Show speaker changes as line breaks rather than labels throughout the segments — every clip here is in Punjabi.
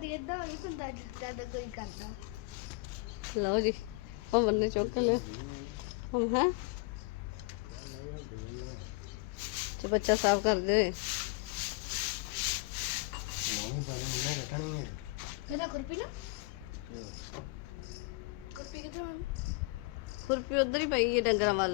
ਇਦਾਂ ਨਹੀਂ ਹੁੰਦਾ ਜਿੱਦਾਂ ਕੋਈ ਕਰਦਾ।
ਲਓ ਜੀ ਪਵਨ ਨੇ ਚੁੱਕ ਲਿਆ ਹੁਣ ਹੈ ਤੇ ਬੱਚਾ ਸਾਫ਼ ਕਰਦੇ ਹੋਏ
ਕਿਹਦਾ ਕੁਰਪੀ ਨਾ ਕੁਰਪੀ ਕਿੱਥੇ ਹੁਣ
ਖੁਰਪੀ ਉਧਰ ਹੀ ਪਈ ਹੈ ਡੰਗਰਾਂ ਵੱਲ।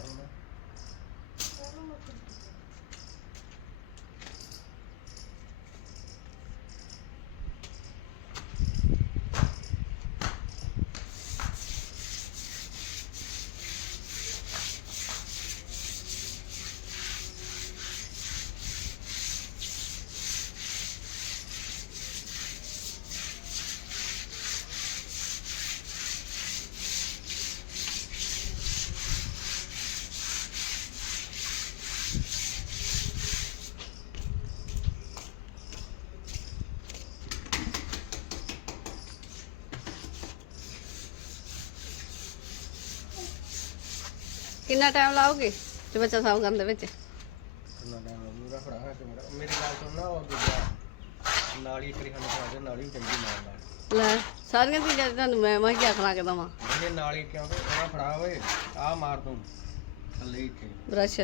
ਕਿੰਨਾ ਟਾਈਮ ਲਾਓਗੇ ਤੇ ਬੱਚਾ ਸਾਫ਼ ਕਰਨ ਦੇ ਵਿੱਚ?
ਕਿੰਨਾ ਟਾਈਮ ਲੱਗੂਗਾ ਫੜਾ ਹੈ ਕੈਮਰਾ ਮੇਰੀ ਗੱਲ ਸੁਣ ਨਾ ਉਹ ਦੂਜਾ ਨਾਲ ਹੀ ਇੱਕ ਵਾਰੀ ਸਾਨੂੰ ਖਾ ਦੇ ਨਾਲ ਹੀ ਚੰਗੀ ਨਾਲ
ਲੈ ਸਾਰੀਆਂ ਚੀਜ਼ਾਂ ਤੁਹਾਨੂੰ ਮੈਂ ਕੀ ਆਖਣਾ ਕਿ ਦਵਾਂ
ਇਹ ਨਾਲ ਹੀ ਕਿਉਂਕਿ ਉਹਨਾਂ ਫੜਾ ਓਏ ਆ ਮਾਰ ਦੂੰ ਥੱਲੇ ਹੀ ਇੱਥੇ
ਬ੍ਰਸ਼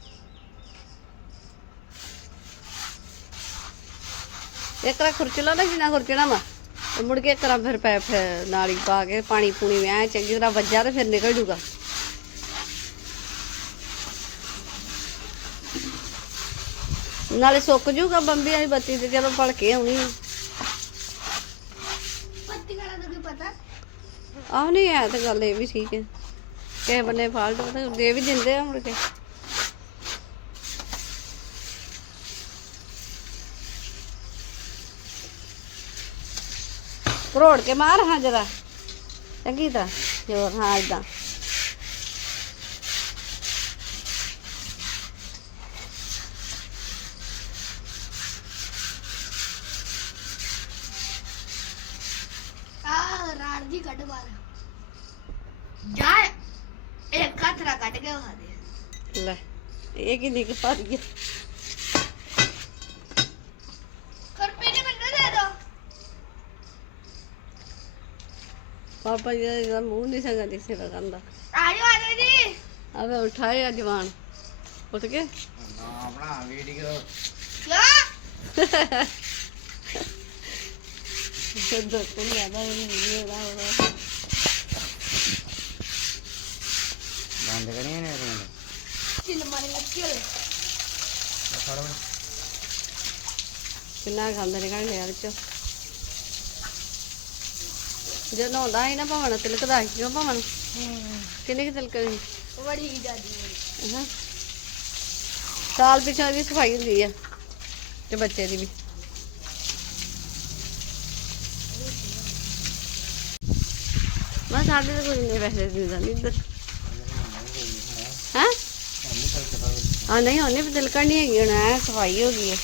ਇੱਕ ਤਰ੍ਹਾਂ ਖੁਰਚਲਾ ਨਾ ਜਿੰਨਾ ਖੁਰਚਣਾ ਵਾ ਤੇ ਮੁੜ ਕੇ ਇੱਕ ਤਰ੍ਹਾਂ ਫਿਰ ਪੈਪ ਨਾਲ ਹੀ ਪਾ ਕੇ ਪਾਣੀ ਪੂਣੀ ਐ ਚੰਗੀ ਤਰ੍ਹਾਂ ਵੱਜਾ ਤੇ ਫਿਰ ਨਿਕਲ ਜੂਗਾ। ਨਾਲੇ ਸੁੱਕ ਜੂਗਾ ਬੰਬੀ ਵਾਲੀ ਬੱਤੀ ਤੇ ਚਲੋ ਭਲਕੇ ਆਉਣੀ ਆ।
ਪੱਤੀ ਵਾਲਾ ਤਾਂ ਕੋਈ ਪਤਾ
ਆਹ ਨਹੀਂ ਹੈ ਤੇ ਗੱਲ ਇਹ ਵੀ ਠੀਕ ਹੈ ਕਿਸੇ ਬੰਨੇ ਫਾਲਟ ਪਤਾ ਦੇ ਵੀ ਦਿੰਦੇ ਆ ਮੁੜ ਕੇ। ਕਰੋੜ ਕੇ ਮਾਰ ਹਾਂ ਜਰਾ ਚੰਗੀ ਤਰ੍ਹਾਂ ਜੋਰ ਹਾਂ ਏਦਾਂ
ਰਾੜ ਦੀ ਕੱਢ ਬਾਹਰ ਜਾ ਇੱਕ ਹੱਥਰਾ ਕੱਢ ਕੇ ਵਹਾ ਦੇ।
ਲੈ ਇਹ ਕਿੰਨੀ ਕੁ ਭਰ ਗਈ
ਕੁਰਪੀ ਨੇ ਮੈਨੂੰ ਦੇ ਦੋ।
ਪਾਪਾ ਜੀ ਦਾ ਮੂੰਹ ਨਹੀਂ ਸੰਗਾ ਦਿਸੇ ਲਗਾਂਦਾ।
ਆ ਜਾਓ ਜੀ।
ਆਵੇ ਉਠਾਏ ਜਵਾਨ ਉੱਠ ਕੇ
ਨਾ ਬਣਾ ਵੀਡੀਓ
ਕਿਆ
ਜਦੋਂ ਕੋਈ ਆਦਾ ਨਹੀਂ ਹੋਣਾ
ਬੰਦ ਕਰੀਏ ਨੇ ਰੂਮ
ਚਿਲ ਮਾਰੇ ਲੱਗੀ
ਫੜ
ਕਿੰਨਾ ਖਾਂਦੇ ਨੇ ਘੰਟਿਆਂ ਵਿੱਚ ਜਦੋਂ ਨਹਾਉਂਦਾ ਸੀ ਨਾ ਭਵਨ ਤਿਲਕਦਾ ਸੀ ਕਿਉਂ ਭਵਨ ਕਿੰਨੇ ਕਿ ਤਿਲਕਦੀ ਸੀ
ਬੜੀ ਦਾਦੀ
ਹਾਂ ਸਾਲ ਪਿਛੋਂ ਇਹਦੀ ਸਫਾਈ ਹੁੰਦੀ ਆ ਤੇ ਬੱਚੇ ਦੀ ਵੀ। ਮੈਂ ਸਾਡੇ ਤਾਂ ਕੋਈ ਨਹੀਂ ਵੈਸੇ ਦਿੰਦਾ ਨਹੀਂ ਇੱਧਰ ਹੈ ਹਾਂ ਨਹੀਂ ਉਹਨੇ ਵੀ ਤਿਲਕਣ ਨਹੀਂ ਹੈਗੀ ਹੁਣ ਐ ਸਫਾਈ ਹੋ ਗਈ ਹੈ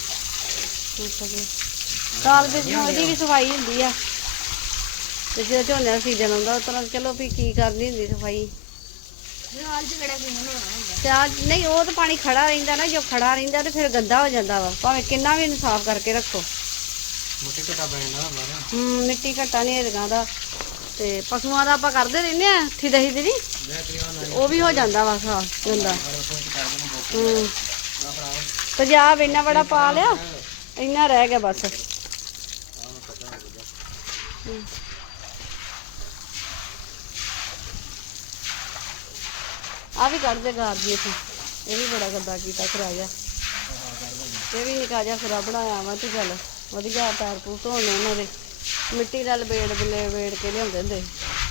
ਸਾਲ ਪਿਛੋਂ ਇਹਦੀ ਵੀ ਸਫਾਈ ਹੁੰਦੀ ਆ ਤੇ ਜਦੋਂ ਝੋਨੇ ਦਾ ਸੀਜ਼ਨ ਆਉਂਦਾ ਉਸ ਤਰ੍ਹਾਂ ਚਲੋ ਵੀ ਕੀ ਕਰਨੀ ਹੁੰਦੀ ਸਫਾਈ।
ਨਾਲ ਚ ਕਿਹੜਾ ਕਿੰਨਾ ਹੋਣਾ ਹੁੰਦਾ
ਤੇ ਆ ਨਹੀਂ ਉਹ ਤਾਂ ਪਾਣੀ ਖੜਾ ਰਹਿੰਦਾ ਨਾ, ਜੋ ਖੜਾ ਰਹਿੰਦਾ ਤੇ ਫਿਰ ਗੰਦਾ ਹੋ ਜਾਂਦਾ ਵਾ ਭਾਵੇਂ ਕਿੰਨਾ ਵੀ ਇਹਨੂੰ ਸਾਫ਼ ਕਰਕੇ ਰੱਖੋ।
ਮੁੱਠੀ ਘਟਾ ਪੈਣਾ ਹਮਾਰਾ
ਮਿੱਟੀ ਘੱਟਾ ਨਹੀਂ ਹੈਗਾ ਦਾ ਤੇ ਪਸ਼ੂਆਂ ਦਾ ਆਪਾਂ ਕਰਦੇ ਰਹਿੰਦੇ ਆ ਹੱਥੀ ਦਹੀ ਦੀ ਜੀ ਉਹ ਵੀ ਹੋ ਜਾਂਦਾ ਵਾ ਸਾਫ਼ ਗੰਦਾ। ਤੇਜ਼ਾਬ ਇੰਨਾ ਬੜਾ ਪਾ ਲਿਆ ਇੰਨਾ ਰਹਿ ਗਿਆ ਬਸ। ਆ ਵੀ ਕੱਢ ਦੇ ਗਾਰ ਦੀ ਅਸੀਂ ਇਹ ਵੀ ਬੜਾ ਗੰਦਾ ਕੀਤਾ ਖਰਾ ਜਾ ਇਹ ਵੀ ਨਿਕਾ ਜਾ ਖਰਾ ਬਣਾਇਆ ਵਾ ਤੇ ਚੱਲ ਵਧੀਆ ਪੈਰ ਪੂਰ ਧੋਣੇ ਉਹਨਾਂ ਦੇ ਮਿੱਟੀ ਨਾਲ ਵੇੜ ਕੇ ਲਿਆਉਂਦੇ ਹੁੰਦੇ।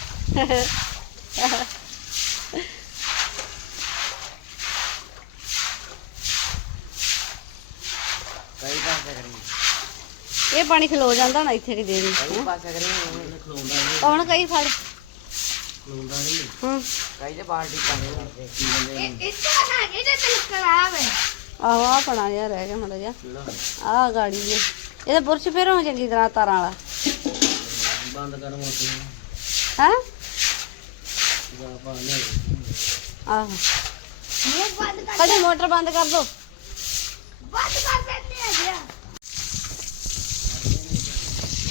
ਕਈ ਪਾਸੇ ਕਰੀ
ਇਹ ਪਾਣੀ ਖਲੋ ਜਾਂਦਾ ਨਾ ਇੱਥੇ ਕਿ ਦੇ ਦੀ
ਕਈ ਪਾਸੇ ਕਰੀ ਖਲੋਂਦਾ ਨਹੀਂ
ਹੁਣ ਕਈ ਫੜ
ਖਲੋਂਦਾ ਨਹੀਂ
ਹੂੰ
ਕਈ ਤੇ ਬਾਲਟੀ ਪਾਣੀ ਕਰਦੇ ਕੀ ਬੰਦੇ
ਇਸ ਤਰ੍ਹਾਂ ਨਾ ਕਿ ਤੇ ਤਲਕੜਾ ਵੇ
ਆਹੋ ਆ ਪਣਾ ਜਿਹਾ ਰਹਿ ਗਿਆ ਮਾੜਾ ਜਿਹਾ ਆਹ ਗਾੜੀ ਜੇ ਇਹਦੇ ਬੁਰਸ਼ ਫੇਰ ਹੋ ਚੰਗੀ ਤਰ੍ਹਾਂ ਤਾਰਾਂ ਵਾਲਾ
ਬੰਦ ਕਰ ਮੋਟਰ
ਹੈ
ਜਾ ਪਾਣੀ
ਆਹੋ
ਇਹ ਬੰਦ ਕਰ
ਕਦੇ ਮੋਟਰ ਬੰਦ ਕਰ ਦੋ
ਦਿੰਦੇ ਆ ਗਿਆ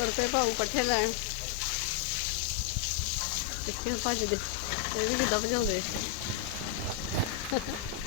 ਤੁਰ ਪਏ ਭਾਊ ਪੱਠੇ ਲੈਣ। ਪਿੱਛੇ ਭੱਜਦੇ, ਇਹ ਵੀ ਕਿੱਦਾਂ ਭਜਾਉਂਦੇ।